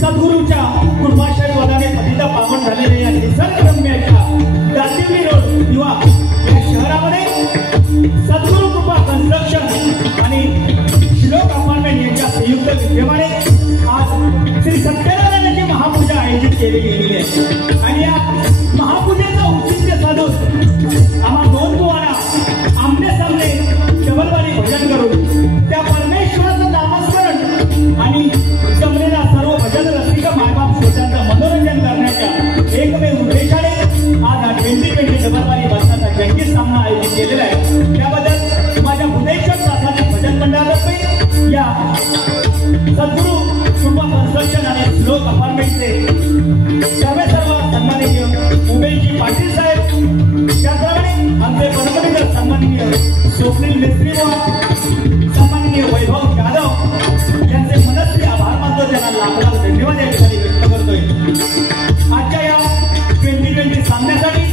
सद्गुरूच्या कृपाशीर्वादाने पतिता पावन झालेल्या या निसर्गरम्याच्या दातिवली रोड किंवा या शहरामध्ये सद्गुरू कृपा कन्स्ट्रक्शन आणि श्लोक अपार्टमेंट यांच्या संयुक्त विद्यमाने आज श्री सत्यनारायणाची महापूजा आयोजित केली गेलेली आहे। आणि या महापूजेचा औचित्य साधून आम्हा दोन बुवांना आमने सामने डबलवारी भजन करून त्या परमेश्वराचं नामस्मरण आणि जमलेल्या सर्व भजन रसिक मायबाप श्रोत्यांचं मनोरंजन करण्याच्या एकमेव उद्देशाने आज हा 2020 डबलवारी भजनाचा जंगी सामना आयोजित केलेला आहे। त्याबद्दल माझ्या बुधेश्वर शासनाच्या भजन मंडळातर्फे या सद्गुरू कृपा कन्स्ट्रक्शन आणि श्लोक अपार्टमेंटचे सर्व सन्माननीय उमेशजी पाटील साहेब, त्याचप्रमाणे आमचे परममित्र सन्माननीय स्वप्नील मिस्त्री सन्माननीय वैभव जाधव यांचे मनस्वी आभार मानतो, त्यांना लाख लाख धन्यवाद या ठिकाणी व्यक्त करतोय। आजच्या या 2020 सामन्यासाठी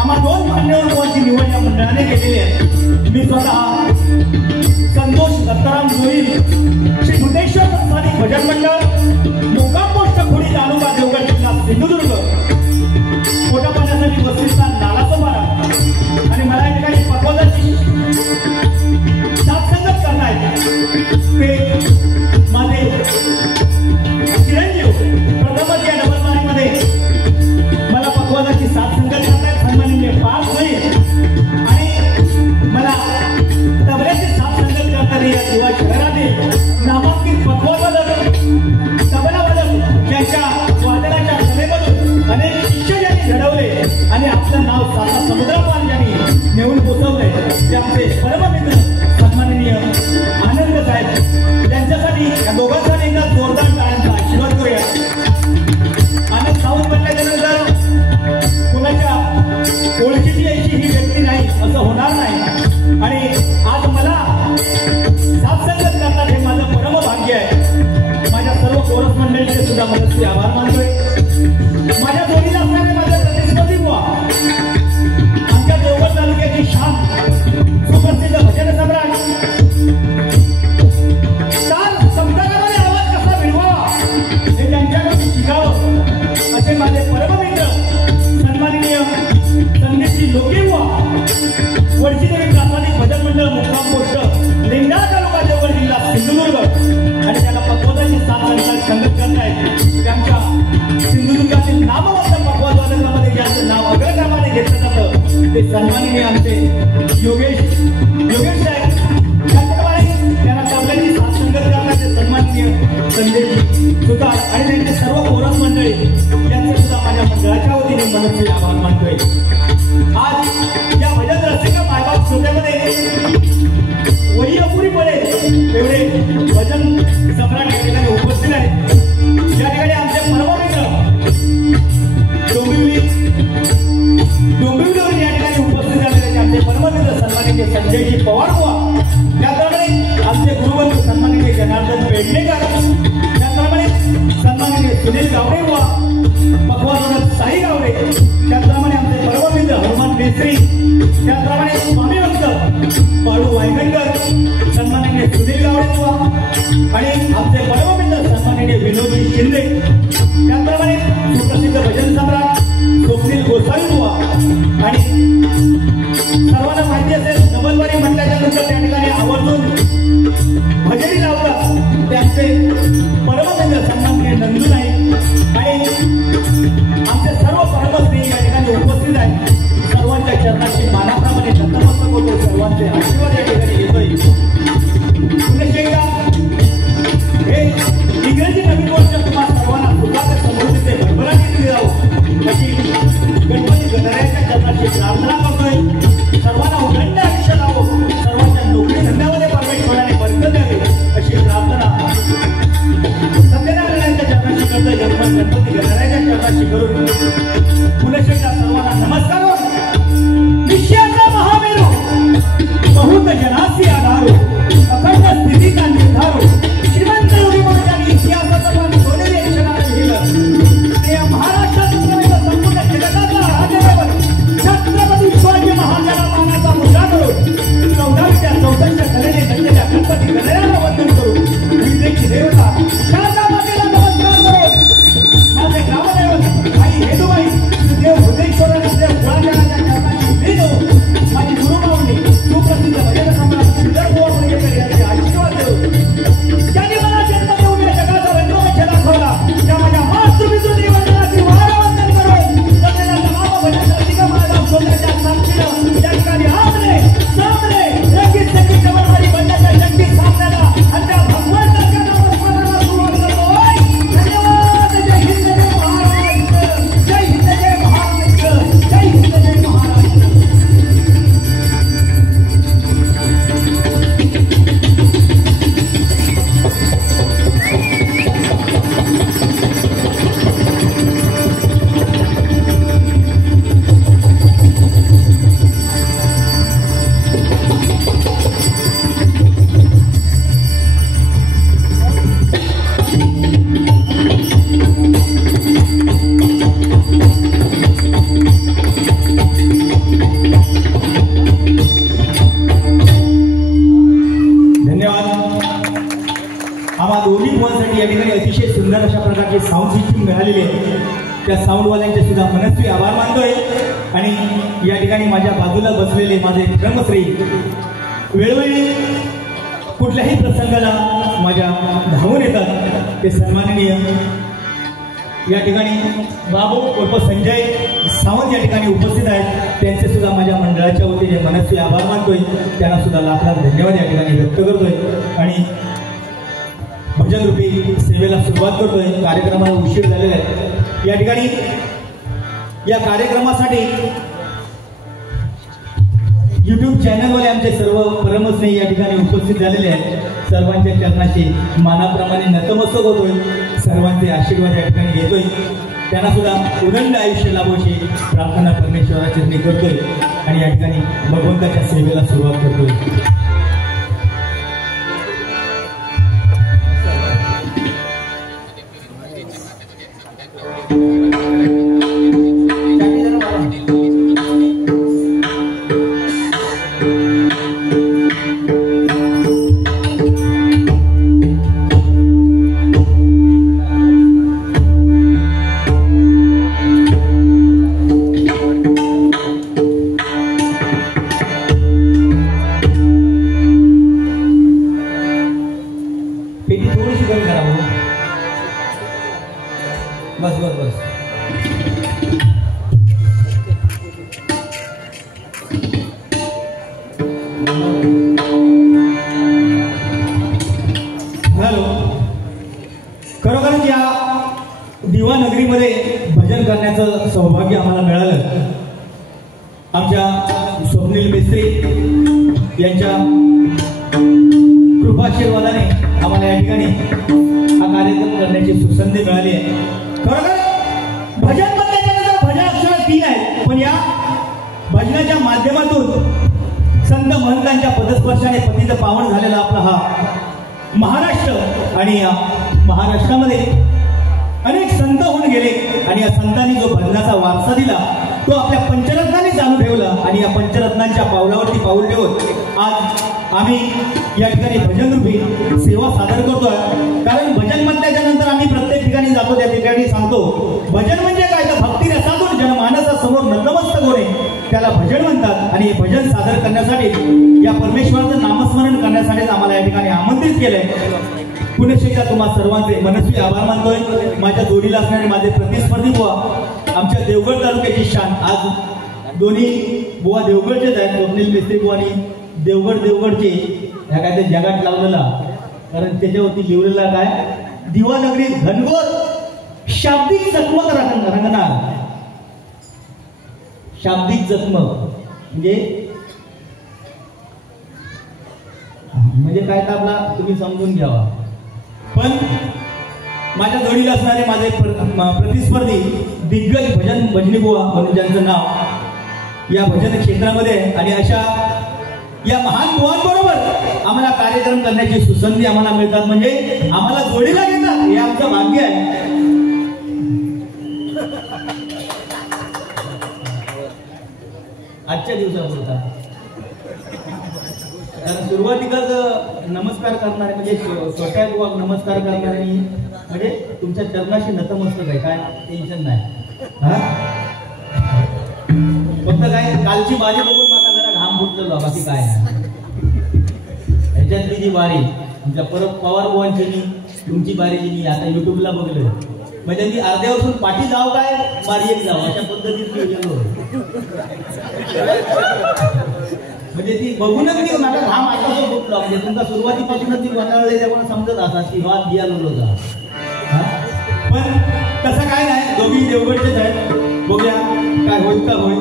आम्हा दोन मान्यवर बुवांची निवड या मंडळाने केलेली आहे। मी स्वतः संतोष दत्ताराम जोईल, श्री बुद्धेश्वर संस्थानिक भजन मंडळ, मुक्काम पोस्ट खुडी तालुका देवगड जिल्हा सिंधुदुर्ग, पोटा पाण्यासाठी वस्तीस्थान नालासोपारा आणि मला या ठिकाणी पकवाजाची साथसंगत करतायत ते माझे चिरंजीव प्रथमच या डबलवारीमध्ये मला पकवाजाची साथसंगत करतायत सन्माननीय पाच होईल आणि मला तबल्याची साथसंगत करणारे या युवा शहरातील नामांकित पकवाजक तबलावादक ज्यांच्या वादनाच्या कलेमधून अनेक शिष्य ज्यांनी घडवले आणि आपलं नाव साता समुद्रापार ज्यांनी नेऊन पोचवलंय ते आमचे परममित्र सन्माननीय आनंद साहेब, त्यांच्यासाठी या दोघांसाठी एकदा जोरदार टाळ्यांचा आशीर्वाद करूया। आनंद सावंत म्हटल्यानंतर कुणाच्या ओळखीची यायची ही व्यक्ती नाही असं होणार नाही आणि आज मला साथसंगत करतात हे माझं परम भाग्य आहे। माझ्या सर्व कोरस मंडळीचे सुद्धा मनस्वी आभार मानतोय। माझ्या जोडीला असणारे माझे प्रतिस्पर्धी बुवा, आमच्या देवगड तालुक्याची शान सुप्रसिद्ध भजन सम्राट, काल सप्ताहामध्ये आवाज कसा मिळवावा हे त्यांच्याकडून शिकावं असे माझे परममित्र सन्माननीय संगीतजी लोके बुवा, वडशीदेवी प्रासादिक भजन मंडळ, मुक्काम पोस्ट लिंगाळा तालुका देवगड जिल्हा सिंधुदुर्ग आणि त्याला पकवाजाची संगत करतायत त्यांच्या सिंधुदुर्गातील नामवंत पकवाजवादकामध्ये ज्यांचं नाव अग्रक्रमाने घेतलं जातं ते सन्माननीय आमचे योगेश साहेब, त्याचप्रमाणे त्यांना तबल्याची साथसंगत करण्याचे सन्माननीय संजयजी सुतार आणि त्यांचे सर्व कोरस मंडळी यांचे सुद्धा माझ्या मंडळाच्या वतीने मनस्वी आभार मानतोय। आज या भजन रसिक मायबाप श्रोत्यामध्ये वही अपुरीपणे एवढे भजन सम्राट या ठिकाणी उपस्थित आहेत। या ठिकाणी आमचे परममित्र डोंबिवलीवरून या ठिकाणी उपस्थित झालेले आमचे परममित्र सन्माननीय संजयजी पवार बुवा, त्याचप्रमाणे आमचे गुरुबंधू सन्माननीय जनार्दन पेडणेकर, त्याचप्रमाणे सन्माननीय सुनील गावडे बुवा, पकवाजवादक साई गावडे, त्याचप्रमाणे आमचे परममित्र हनुमान मेस्त्री, त्याचप्रमाणे स्वामी भक्त बाळू वायगंडकर, सन्माननीय सुनील गावडे बुवा आणि आमचे परममित्र सन्माननीय विनोदजी शिंदे, त्याचप्रमाणे सुप्रसिद्ध भजन सम्राट स्वप्नील गोसावी बुवा आणि सर्वांना माहिती असेल डबलवारी म्हटल्याच्या नंतर त्या ठिकाणी आवर्जून भजनी लावतात त्यांचे परममित्र सन्माननीय नंदू नाईक आणि आमचे सर्व परमस्नेही या ठिकाणी उपस्थित आहेत। सर्वांच्या चरणाची मानाप्रमाणे नतमस्तक होतो, सर्वांचे आशीर्वाद या ठिकाणी येतोय। पुन्हा एकदा हे इंग्रजी नवीन वर्ष तुम्हाला सर्वांना सुखाचे समृद्धीचे भरभराटी दिली जाऊ अशी गणपती गणरायाच्या चरणाची प्रार्थना करतोय। सर्वांना उदंड आयुष्य लावो, सर्वांच्या नोकरी धंद्यामध्ये परमेश्वराने बरकत द्यावी अशी प्रार्थना आम्हा दोन्ही बुवांसाठी या ठिकाणी अतिशय सुंदर अशा प्रकारची साऊंड सिस्टीम मिळालेली आहे. त्या साऊंडवाल्यांचे सुद्धा मनस्वी आभार मानतोय. आणि या ठिकाणी माझ्या बाजूला बसलेले माझे धर्मश्री वेळोवेळी कुठल्याही प्रसंगाला माझ्या धावून येतात ते सन्माननीय या ठिकाणी बाबू उर्फ संजय सावंत या ठिकाणी उपस्थित आहेत. त्यांचे सुद्धा माझ्या मंडळाच्या वतीने मनस्वी आभार मानतोय. त्यांना सुद्धा लाख लाख धन्यवाद या ठिकाणी व्यक्त करतोय. आणि भजन रूपी सेवेला सुरुवात करतोय. कार्यक्रमाला उशीर झालेला आहे. या ठिकाणी या कार्यक्रमासाठी YouTube चॅनलवाले आमचे सर्व परमस्नेही या ठिकाणी उपस्थित झालेले आहेत. सर्वांच्या चरणाशी मानाप्रमाणे नतमस्तक होतोय. सर्वांचे आशीर्वाद या ठिकाणी घेतोय. त्यांना सुद्धा उदंड आयुष्य लाभोशी प्रार्थना परमेश्वराची चरणी करतोय. आणि या ठिकाणी भगवंताच्या सेवेला सुरुवात करतोय. खरोखरच या दिवा नगरीमध्ये भजन करण्याचं सौभाग्य आम्हाला मिळालं. आमच्या स्वप्नील मिस्त्री यांच्या कृपाशीर्वादाने आम्हाला या ठिकाणी हा कार्यक्रम करण्याची सुसंधी मिळाली आहे. खरोखर भजन म्हणल्यानंतर भजन अक्षर 3 आहेत, पण या भजनाच्या माध्यमातून संत महंतांच्या पदस्पर्शाने पतित पावन झालेला आपला हा महाराष्ट्र. आणि या महाराष्ट्रामध्ये अनेक संत होऊन गेले आणि या संतांनी जो भजनाचा वारसा दिला तो आपल्या पंचरत्नांनी चालू ठेवला. आणि या पंचरत्नांच्या पावलावरती पाऊल ठेवत आज आम्ही या ठिकाणी भजन रूपी सेवा सादर करतोय. कारण भजन म्हटल्याच्या नंतर आम्ही प्रत्येक ठिकाणी जातो, त्या ठिकाणी सांगतो भजन म्हणजे काय, तर भक्ती रसातून जनमानसासमोर नतमस्तक होणे त्याला भजन म्हणतात. आणि हे भजन सादर करण्यासाठी या परमेश्वराचं नामस्मरण करण्यासाठी आम्हाला या ठिकाणी आमंत्रित केलंय. पुनश्च एकदा तुम्हा सर्वांचे मनस्वी आभार मानतोय. माझ्या जोडीला असणारे माझे प्रतिस्पर्धी बुवा, आमच्या देवगड तालुक्याची शान. आज दोन्ही बुवा देवगडचेच आहेत, स्वप्नील मिस्त्री बुवा आणि देवगडचे. ह्या काय ते जगात लावलेला, कारण त्याच्यावरती लिहिलेला काय, दिवा नगरी घनघोर शाब्दिक चकमक रंगणार. शाब्दिक चकमक म्हणजे काय तर आपला तुम्ही समजून घ्यावा. पण माझ्या जोडीला असणारे माझे प्रतिस्पर्धी दिग्गज भजनी बुवा म्हणून ज्यांचं नाव या भजन क्षेत्रामध्ये. आणि अशा या महान बुवांबरोबर आम्हाला कार्यक्रम करण्याची सुसंधी आम्हाला मिळतात, म्हणजे आम्हाला जोडीला घेतात, हे आमचं भाग्य आहे. आजच्या दिवसापुरता कारण सुरुवातीलाच नमस्कार करणारे म्हणजे छोट्या बुवा नमस्कार करणारे म्हणजे तुमच्या चरणाशी नतमस्तक आहे, काय टेन्शन नाही. फक्त काय कालची बारी बघून मला जरा घाम फुटलेला, बाकी काय ह्याच्यातली जी बारी तुमच्या परत पवार बुवांची तुमची बारी जी मी आता युट्यूबला बघलं, म्हणजे ती अर्ध्यावरून पाठी जाव काय बारी एक जाव अशा पद्धतीत मी गेलो. म्हणजे ती बघूनच मी माझा घाम आता फुटला. म्हणजे तुमचा सुरुवातीपासूनच ती वंगाळले त्यामुळे समजत असतात की वाद बियालो होता. पण तसं काय नाही, दोघी देवगडचेच आहेत. बघूया काय होईल का होईल.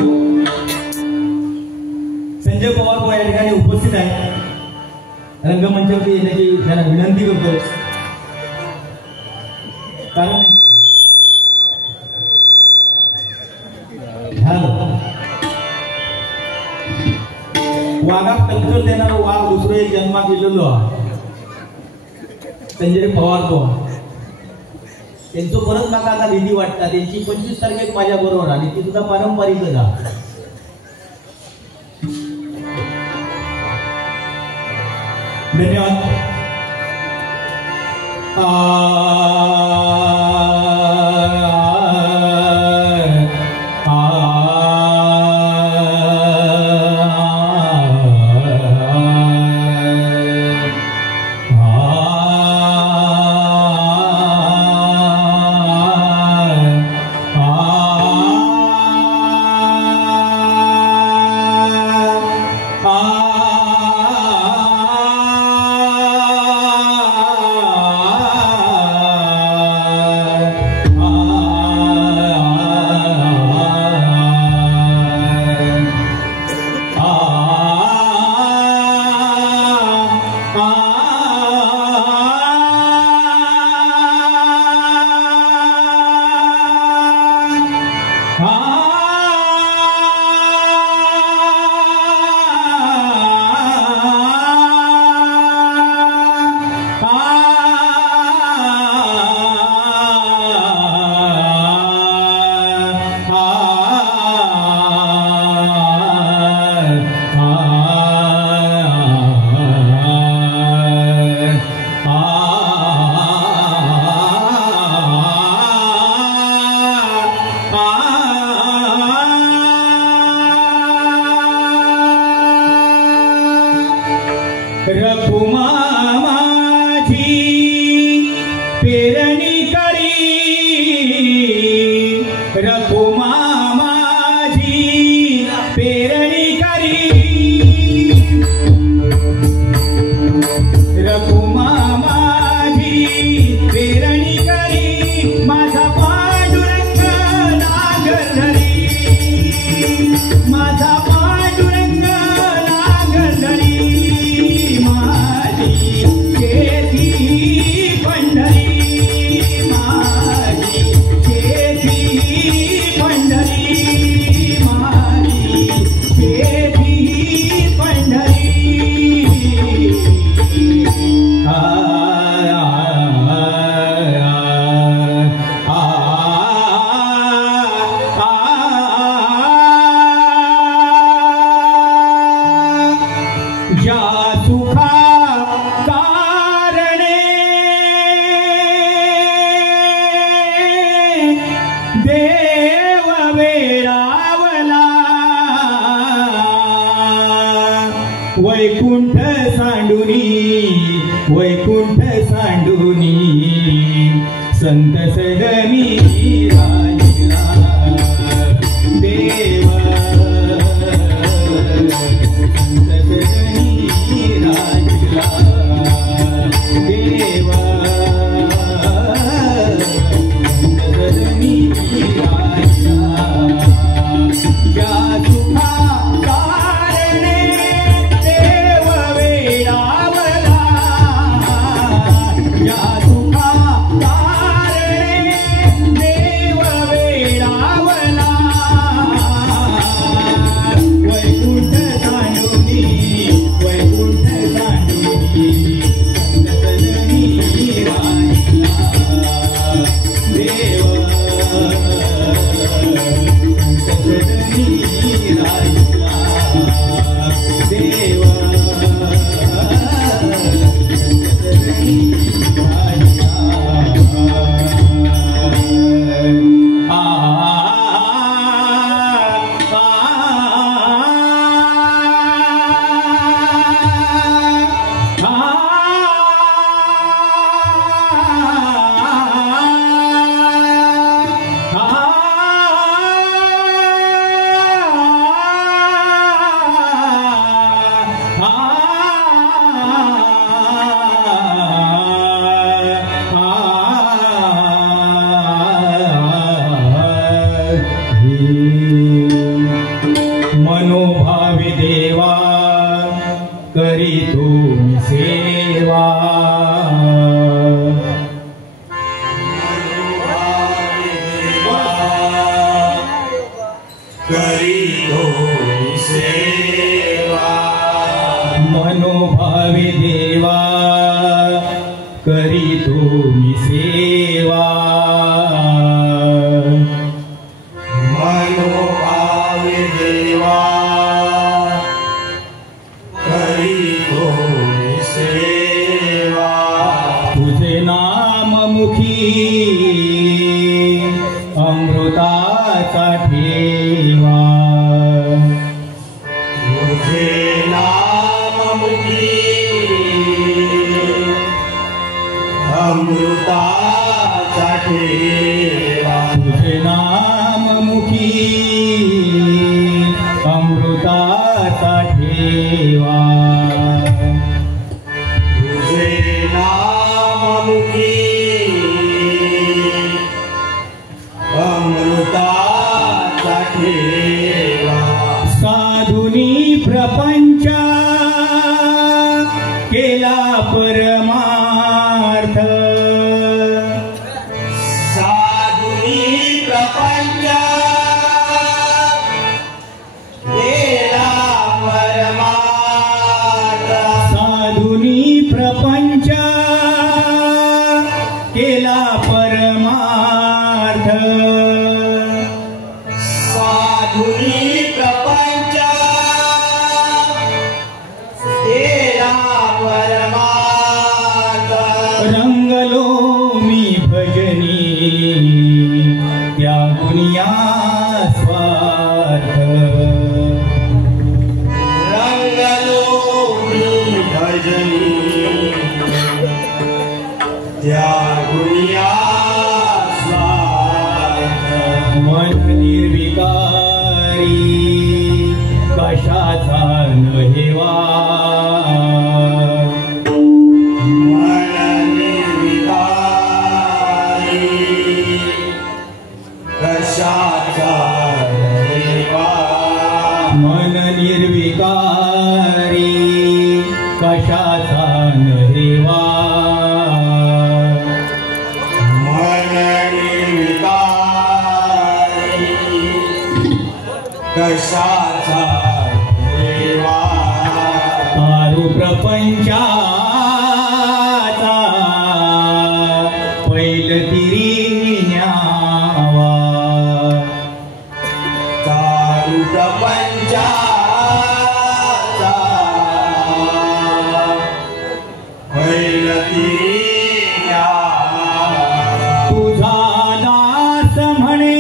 संजय पवार बुवा या ठिकाणी उपस्थित आहे. रंगमंचावरती येण्याची त्यांना विनंती करतोय. कारण वाघात टक्कर देणारा वाघ दुसरं एक जन्मात गेलेलो संजय पवार बुवा. त्यांचं परत मागा आता विधी वाटतात. त्यांची 25 तारखेत माझ्या बरोबर आणि ती सुद्धा पारंपरिकच आहे. धन्यवाद. रखुमा माझी पेरणी करी, रखुमा माझी पेरणी करी, रखुमा माझी पेरणी करी, माझा पांडुरंग नांगर धरी, माझा पांडुरंग नांगर धरी, देव वेळावला वैकुंठ सांडुनी, वैकुंठ सांडुनी संत सगमी राहिला देव, संत सगमी राहिला देव, मनोभावी देवा करीतो मी सेवा, करीतो मी सेवा, मनोभावी देवा करीतो मी सेवा, मनोभावी देवा करीतो मी सेवा, तुझे नाम ठेवा तुझे नाममुखी अमृताचा ठेवा तुझे नाममुखी अमृताचा ठेवा तुझे नाममुखी अमृताचा ठेवा साधुनी प्रपंच केला परमार्थ साधुनी प्रपंच केला परमार्थ साधुनी प्रपंच केला परमार्थ साधुनी प्रपंच केला परमार्थ रंगलो मी भजनी त्यागुनिया स्वार्थ रंगलो मी भजनी त्यागुनिया स्वार्थ मन निर्विकारी कशाचा न हेवा मन निर्विकारी कशाचा देवा मन निर्विकारी कशाचा न हेवा मन निर्विकारी कशाचा देवा तारु प्रपंचाचा पैलतिरी न्यावा तारु प्रपंचाचा पैलती तुझा दास म्हणे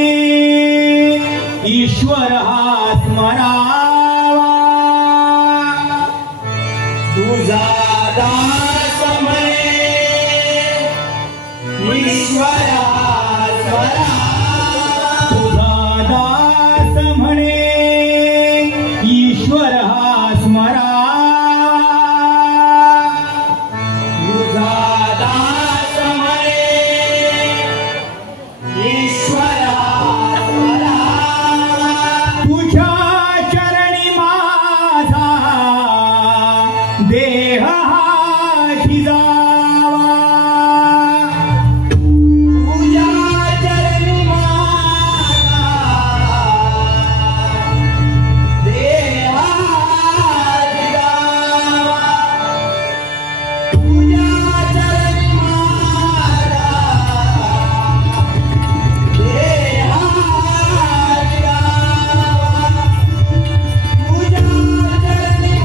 ईश्वर हा स्मरावा तुझा दास म्हणे ईश्वरा स्वरा तुझा दास म्हणे ईश्वर हा स्मरावा तुझा दास म्हणे ईश्वरा स्वरा तुझ्या चरणी माझा देह हा झिजावा तुझ्या चरणी माझा देवा दिलावा तुझ्या चरणी माझा देवा दिलावा तुझ्या चरणी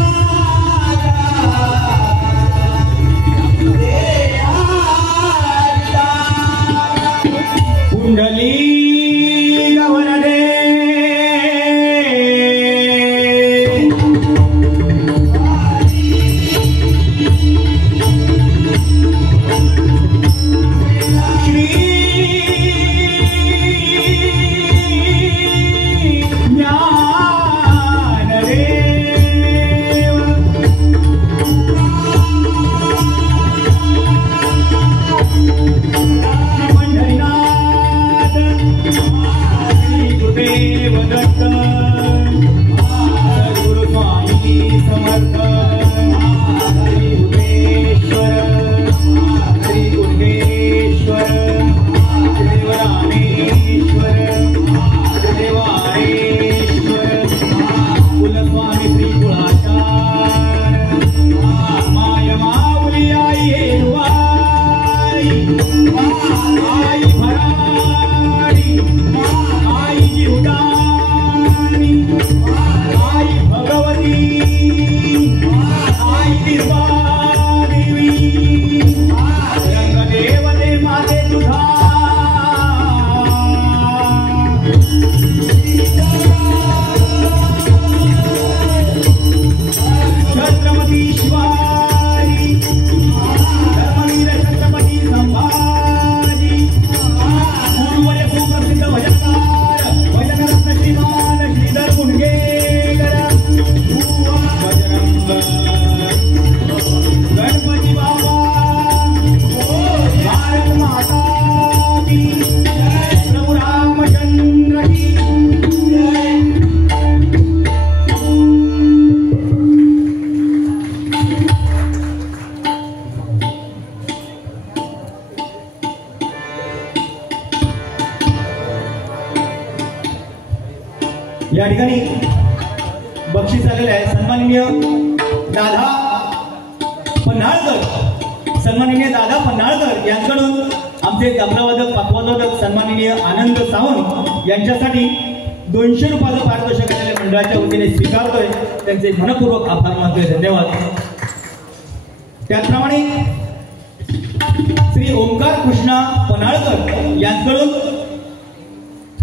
कुंडली गवरदे श्री ज्ञानदेव पंढरीनाथ श्री गुरुदेव दत्त सद्गुरु स्वामी समर्थ श्री गुरुदेश्वर श्री गुरुदेश्वर देवरामेश्वर देवारेश्वर कुलस्वामी श्री कुळाचार माय माऊली आई हेरुवाई आई भराडी आई जीवदानी आई भगवती आई देवी रंगदेवते माते तुझा या ठिकाणी बक्षीस आलेलं आहे. सन्माननीय दादा पन्हाळकर यांच्याकडून आमचे तबलावादक पथवादक सन्माननीय आनंद सावंत यांच्यासाठी 200 रुपयाचं पारितोषिक मंडळाच्या वतीने स्वीकारतोय. त्यांचे मनपूर्वक आभार मानतोय. धन्यवाद. त्याचप्रमाणे श्री ओंकार कृष्णा पन्हाळकर यांच्याकडून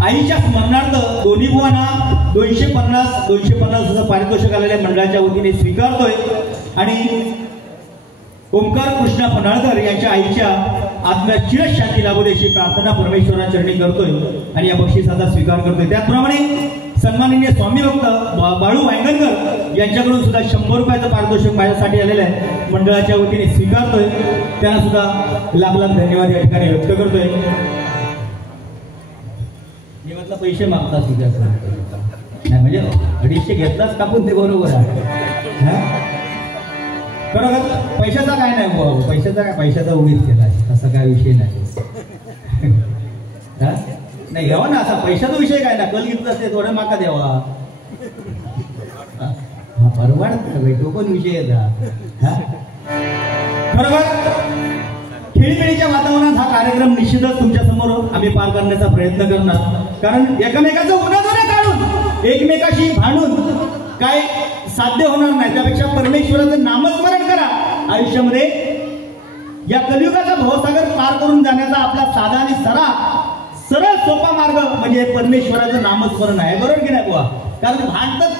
आईच्या स्मरणार्थ दोन्ही बुवांना 250 पारितोषिक आलेल्या मंडळाच्या वतीने स्वीकारतोय. आणि ओंकार कृष्णा पन्हाळकर यांच्या आईच्या आत्म्यात चिरशांती लाभो अशी प्रार्थना परमेश्वराचरणी करतोय आणि या बक्षिसाचा स्वीकार करतोय. त्याचप्रमाणे सन्माननीय स्वामी भक्त बाळू वांगणकर यांच्याकडून सुद्धा 100 रुपयाचं पारितोषिक माझ्यासाठी आलेलं आहे. मंडळाच्या वतीने स्वीकारतोय. त्यांना सुद्धा लाख लाख धन्यवाद या ठिकाणी व्यक्त करतोय. निवडला पैसे मागतात तुझ्याकडे म्हणजे 250 घेतलाच कापून ते बरोबर आहे. बरोबर पैशाचा काय नाही भाऊ, पैशाचा उडीत केला असा काय विषय नाही. नाही घ्यावा ना असा पैशाचा विषय काय ना, कल घेतला असते थोडं माका द्यावा परवाड तो पण विषय येतात. बरोबर खेळीमेळीच्या वातावरणात हा कार्यक्रम निश्चितच तुमच्या समोर आम्ही पार करण्याचा प्रयत्न करणार. कारण एकमेकाचं उन्हादोरे काढून एकमेकाशी भांडून काय साध्य होणार नाही. त्यापेक्षा परमेश्वराचं नामस्मरण करा. आयुष्यामध्ये या कलियुगाचा भवसागर पार करून जाण्याचा आपला साधा आणि सरळ सोपा मार्ग म्हणजे परमेश्वराचं नामस्मरण आहे. बरोबर की नाही बुवा? कारण भांडतात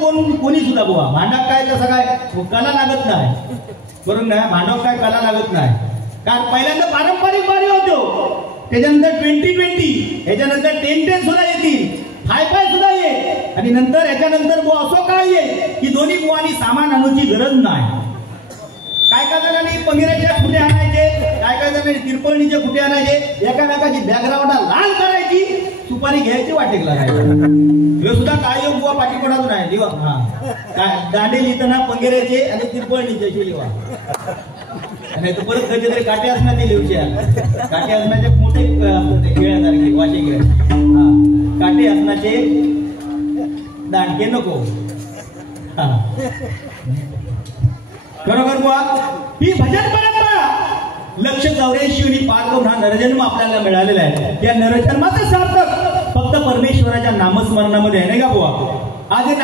कोणी सुद्धा बुवा. भांडाक काय तसं काय कला लागत नाही. बरोबर नाही? भांडक काय कला लागत नाही. कारण पहिल्यांदा पारंपरिक बारी होतो, त्याच्यानंतर 2020, ह्याच्यानंतर 10-10 सुद्धा येतील, 5-5 सुद्धा ये आणि नंतर याच्यानंतर बुवा असं काय ये की दोन्ही बुवानी सामान आणूची गरज नाही. काय जणांनी पंगिराच्या खुटे आणायचे, काय जणांनी तिरपळणीचे खुटे आणायचे, एकामेकाची बॅकग्राऊंड लाल करायची, सुपारी घ्यायची वाटेक लागायची. हे सुद्धा काय योग बुवा पाठीपडातून आहे लिवा. काय दांडे लिहिताना पंगिराचे आणि तिरपळणीचे लिवा आणि तो परत कधीतरी काटे असण्याचे लिहूच्या काटे असण्याचे मोठे खेळ्यासारखे वाचे गिळे काटे असण्याचे दांडके नको. बरोबर बुवा. ही भजन परंपरा 184 पार करून हा नरजन्म आपल्याला मिळालेला आहे. या नरजन्माचं सार्थक फक्त परमेश्वराच्या नामस्मरणामध्ये आहे नाही का बुवा? आज हे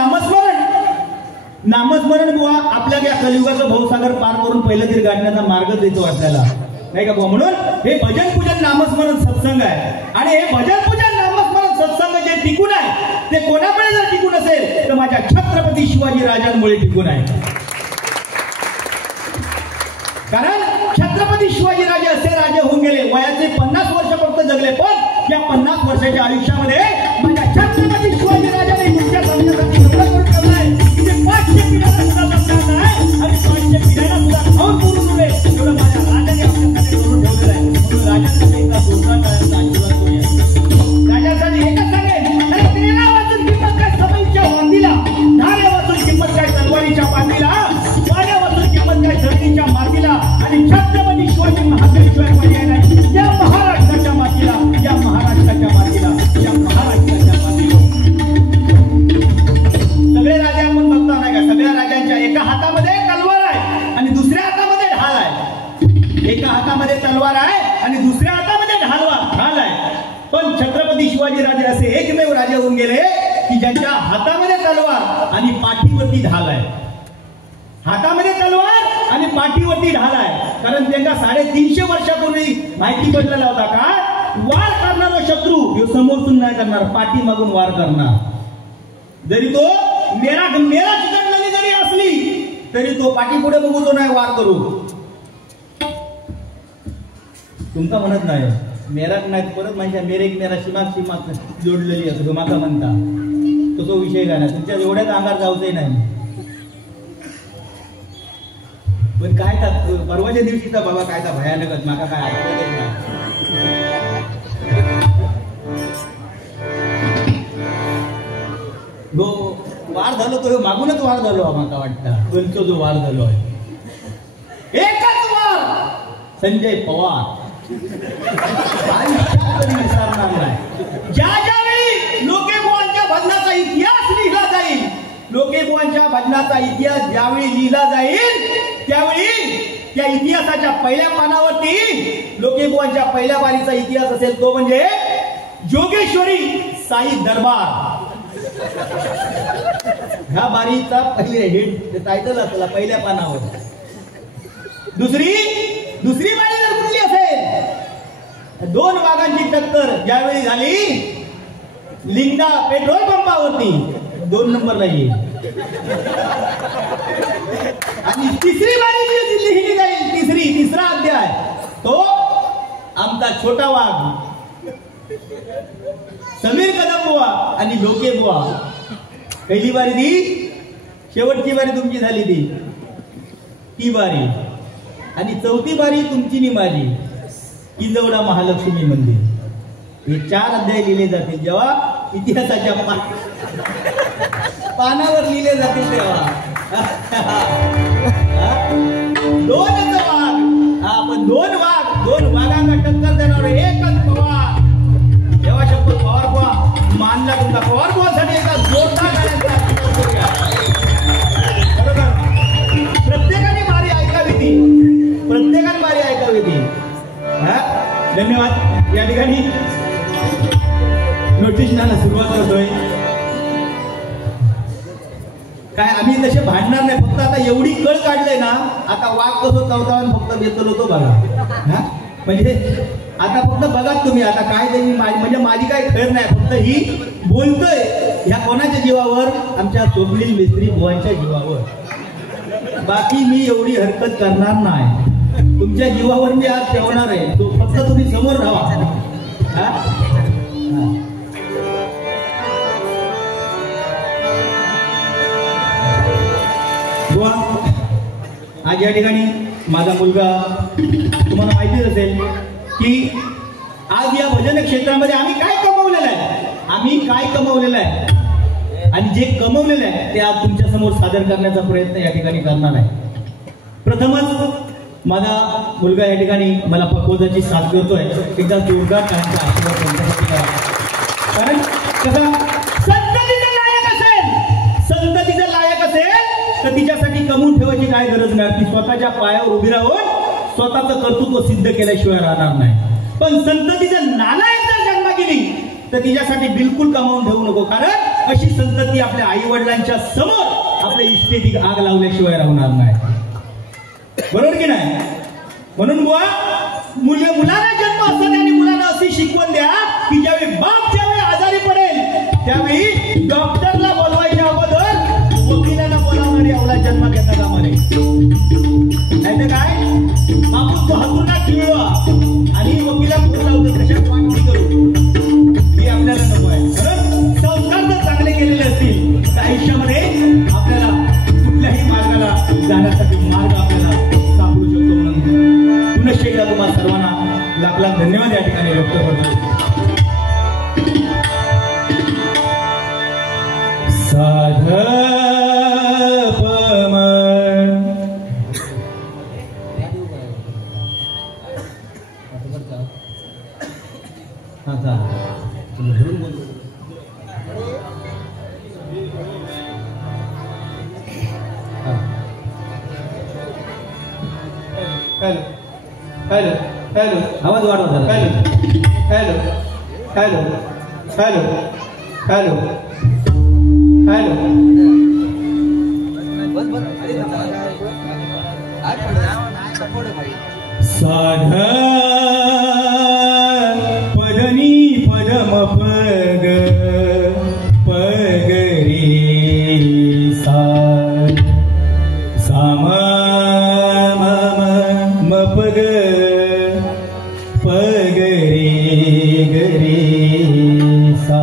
नामस्मरण बुवा आपल्या या कलियुगाचं भवसागर पार करून पहिलं तरी गाठण्याचा मार्ग देतो आपल्याला नाही का बुवा? म्हणून हे भजन पूजन नामस्मरण सत्संग आहे. आणि हे भजन पूजन नामस्मरण सत्संग जे टिकून आहे ते कोणामुळे जर टिकून असेल तर माझ्या छत्रपती शिवाजी राजांमुळे टिकून आहे. कारण छत्रपती शिवाजी राजे असे राजे होऊन गेले, वयाचे 50 वर्ष फक्त जगले, पण या 50 वर्षाच्या आयुष्यामध्ये माझ्या छत्रपती शिवाजी राजाने तुमच्या समाजासाठी सगळं करून ठेवलंय. ते 500 पिढ्यांना सुद्धा जमणार नाही आणि 500 पिढ्यांना सुद्धा खाऊन पुरून दिले एवढं माझ्या राजाने आपल्यासाठी करून ठेवलेलं आहे. म्हणून राजासाठी एकदा जोरदार टाळ्यांचा आशीर्वाद करूया. राजासाठी एकच सांगेल, अरे तेरा वाचून किंमत काय समईच्या वांदीला, धाऱ्या वाचून किंमत काय तलवारीच्या पांदीला, वाड्या वाचून किंमत काय जमिनीच्या मातीला, आणि छत्रपती शिवाजी महाराजांशिवाय पर्याय नाही या महाराष्ट्राच्या मातीला, या महाराष्ट्राच्या मातीला, या महाराष्ट्राच्या मातीला. सगळे राजे आपण बघता नाही का? सगळ्या राजांच्या एका हातामध्ये तलवार आहे आणि दुसऱ्या हातामध्ये ढाल आहे. एका हातामध्ये तलवार आहे आणि दुसऱ्या हातामध्ये ढाल आहे. पण छत्रपती शिवाजी राजे असे एकमेव राजे होऊन गेले की ज्यांच्या हातामध्ये तलवार आणि पाठीवरती ढाल आहे. हातामध्ये तलवार आणि पाठीवरती ढाल आहे. कारण त्यांना 350 वर्षापूर्वी माहिती पडलेला होता का वार करणारा शत्रू हे समोरून नाही करणार, पाठी मागून वार करणार. जरी तो मेरा चिकटलेली जरी असली तरी तो पाठी पुढे बघू तो नाही वार करू. तुमचा म्हणत नाही मेराक नाही परत म्हणजे मेरा शिमाक जोडलेली असतो माका म्हणता तो विषय काय नाही. तुमच्या एवढ्याच अंगार जाऊचंही नाही. पण काय परवाच्या दिवशीचा बाबा कायचा भयानकच माका काय आठवतच नाही. जो वार झालो तो मागूनच वार झालो माका वाटतं. कोणतो जो वार झालो आहे एकच वार संजय पवार विसरणार नाही. ज्या ज्यावेळी लोके बुवांच्या भजनाचा इतिहास लिहिला वादनाचा इतिहास ज्यावेळी लिहिला जाईल त्यावेळी त्या इतिहासाच्या पहिल्या पानावरती लोकेबुवांच्या पहिल्या बारीचा इतिहास असेल तो म्हणजे जोगेश्वरी साई दरबार. ह्या बारीचा पहिले हेड टायटल असला पहिल्या पानावर. दुसरी बारी जर कुठली असेल, दोन वाघांची टक्कर ज्यावेळी झाली लिंगडा पेट्रोल पंपावरती 2 नंबरला येईल. आणि तिसरी बारी लिहिली जाईल, तिसरा अध्याय तो आमचा छोटा वाघ समीर कदम बुवा आणि लोके बुवा. पहिली बारी ती, शेवटची बारी तुमची झाली ती बारी. आणि चौथी बारी तुमची नि माझी, किंजवडा महालक्ष्मी मंदिर. हे 4 अध्याय लिहिले जातील जेव्हा इतिहासाच्या पानावर लिहिले जातील तेव्हा. 2 वाघ, आपण 2 वाघांना टक्कर देणार एकच पवार. जेव्हा शब्द पवार बुवा मानला तुमचा, पवार बुवासाठी एका जोरदार बरोबर. प्रत्येकाने बारी ऐकावी ती, धन्यवाद. या ठिकाणी नोटिशनाला सुरुवात करतोय. काय आम्ही तसे भांडणार नाही, फक्त आता एवढी कळ काढले ना, आता वाघ कसं चवतावून फक्त बेतल होतो बघा. म्हणजे आता फक्त बघा तुम्ही, आता काय तरी म्हणजे माझी काय खैर नाही, फक्त ही बोलतोय ह्या कोणाच्या जीवावर, आमच्या स्वप्नील मिस्त्री बुवांच्या जीवावर. बाकी मी एवढी हरकत करणार नाही, तुमच्या जीवावर मी आज ठेवणार आहे. तो फक्त तुम्ही समोर राहा. आज या ठिकाणी माझा मुलगा, तुम्हाला माहितीच असेल की आज या भजन क्षेत्रामध्ये आम्ही काय कमवलेलं आहे आणि जे कमवलेलं आहे ते आज तुमच्या समोर सादर करण्याचा प्रयत्न या ठिकाणी करणार आहे. प्रथमच माझा मुलगा या ठिकाणी मला पकवजाची साथ करतोय. एकदा जोरदार त्यांचा आशीर्वाद करा. कारण कसं संततीचं लायक असेल तर तिच्यासाठी कमवून ठेवायची काय गरज नाही. ती स्वतःच्या पायावर उभी राहून स्वतःचं कर्तृत्व सिद्ध केल्याशिवाय राहणार नाही. पण संततीचं नालायक जर जन्म गेली तर तिच्यासाठी बिलकुल कमावून ठेवू नको. कारण अशी संतती आपल्या आई वडिलांच्या समोर आपल्या इष्टेची आग लावल्याशिवाय राहणार नाही. बरोबर की नाही? म्हणून बुवा मुलांना जन्म असतो आणि मुलांना अशी शिकवण द्या की ज्यावेळी बाप ज्यावेळी आजारी पडेल त्यावेळी डॉक्टरला बोलवायच्या अगोदर वकिलांना बोलावणारी अवलाद जन्म घेता कामा नये. नाहीतर काय आपण तो हातून ठेवला आणि वकिला फोन लावतो कशात वाटणी करू, ही आपल्याला नको आहे. कारण संस्कार जर चांगले केलेले असतील तर आयुष्यामध्ये आपल्याला कुठल्याही मार्गाला जाण्यासाठी मार्ग आपल्याला सापडू शकतो. म्हणून पुनश्च एकदा तुम्हाला सर्वांना लाख लाख धन्यवाद या ठिकाणी व्यक्त करतो. साध हॅलो हॅलो आवाज वाढवा जरा. Hello hello hello hello hello साध पदनी पदम पग पग रे सा साम म पग पग रे ग रे सा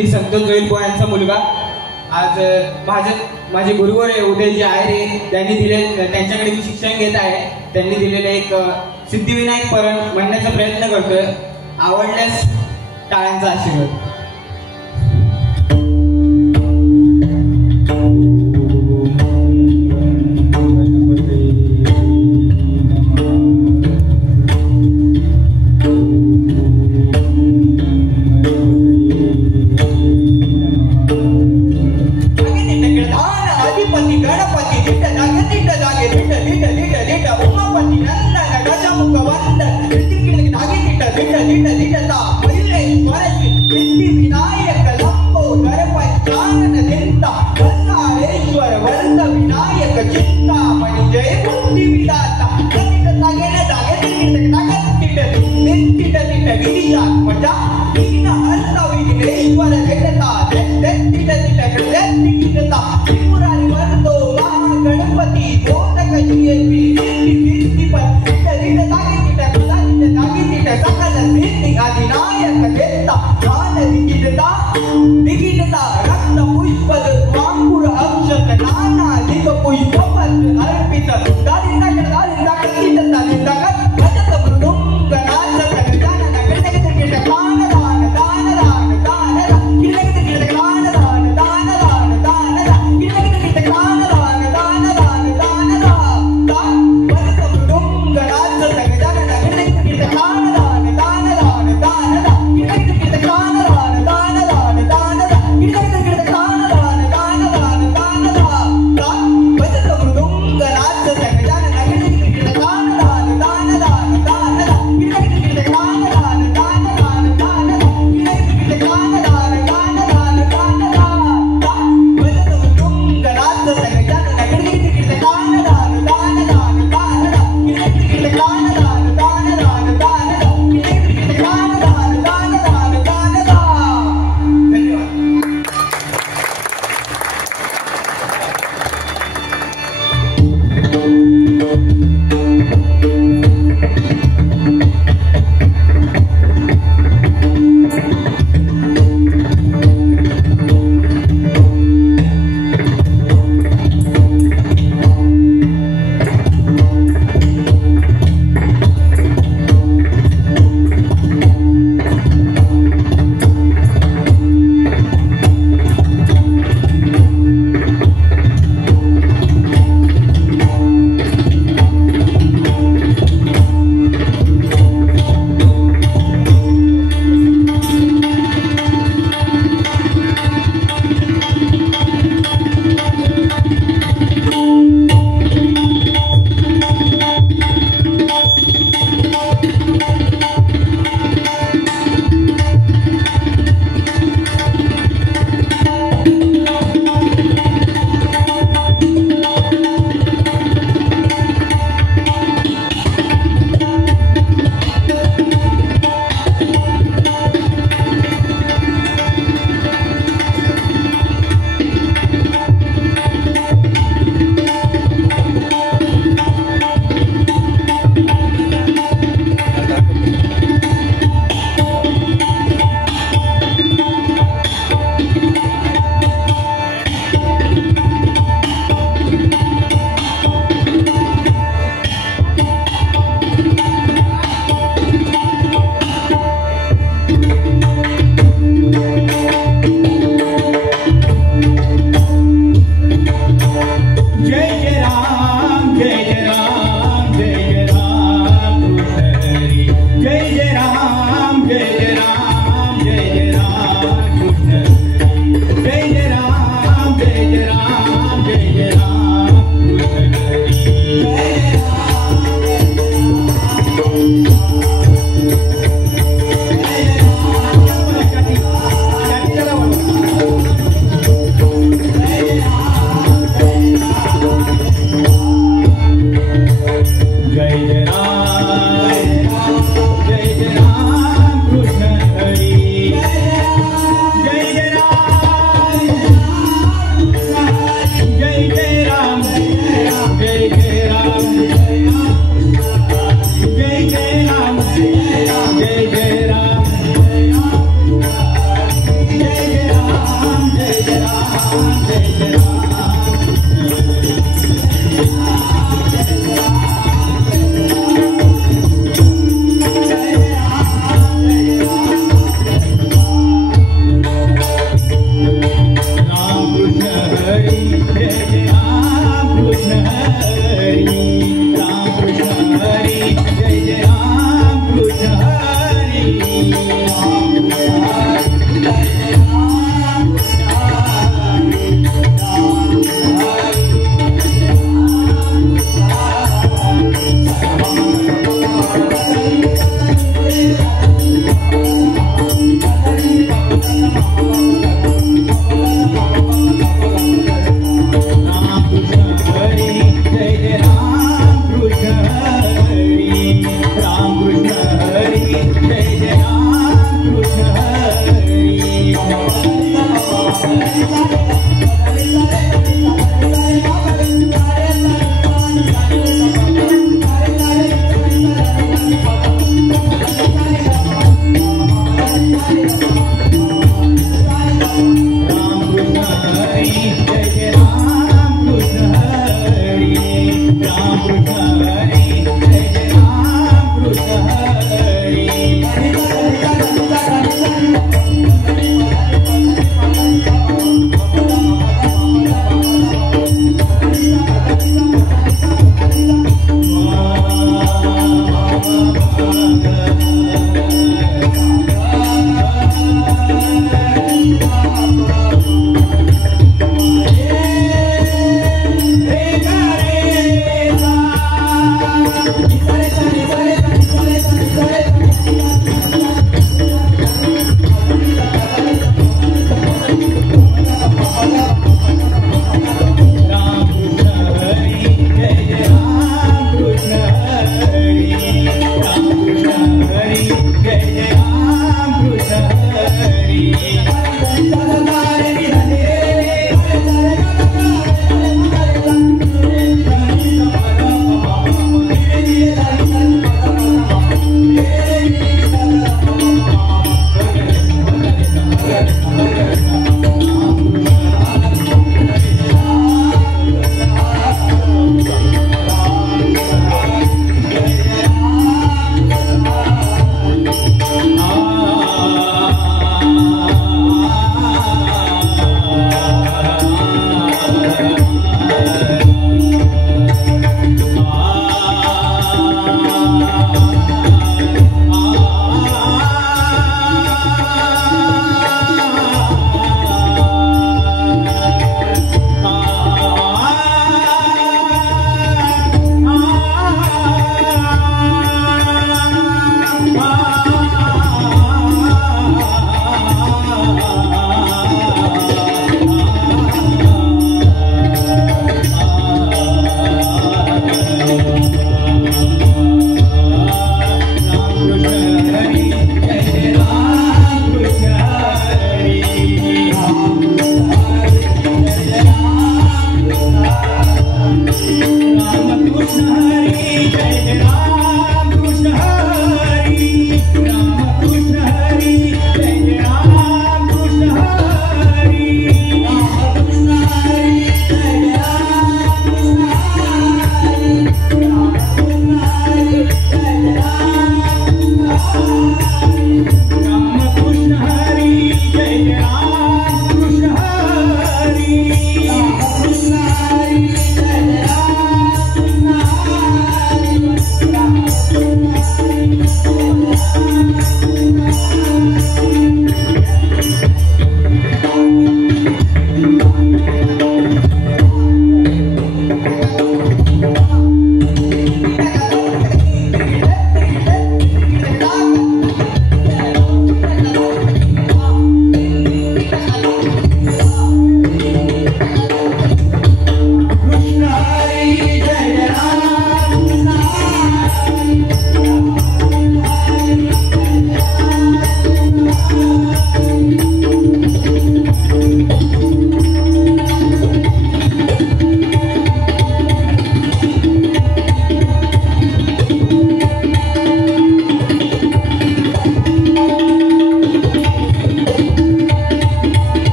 मी संतोष जोईलपोळ यांचा मुलगा. आज माझे गुरुवर उदयजी आयरे त्यांनी त्यांच्याकडे मी शिक्षण घेत आहे. त्यांनी दिलेले एक सिद्धिविनायक परण म्हणण्याचा प्रयत्न करतोय. आवडल्यास टाळ्यांचा आशीर्वाद. Kita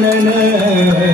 na na na